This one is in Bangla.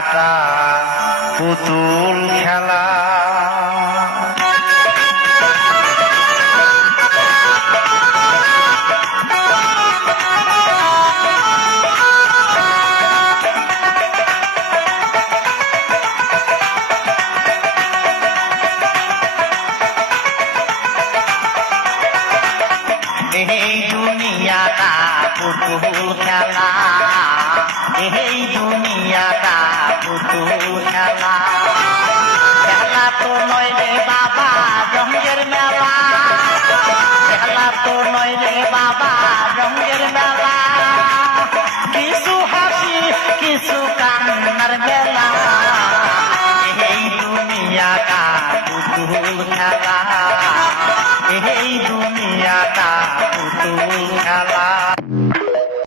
দুনিয়াটা পুতুল খেলা। এই পুতুল খেলা। এই দুনিয়াটা রঙের মেলা। তো নয় রে বাবা, রঙের মেলা। কিছু হাসি, কিছু কান্নার মেলা। এই দুনিয়াটা পুতুল খেলা। এই দুনিয়াটা পুতুল খেলা।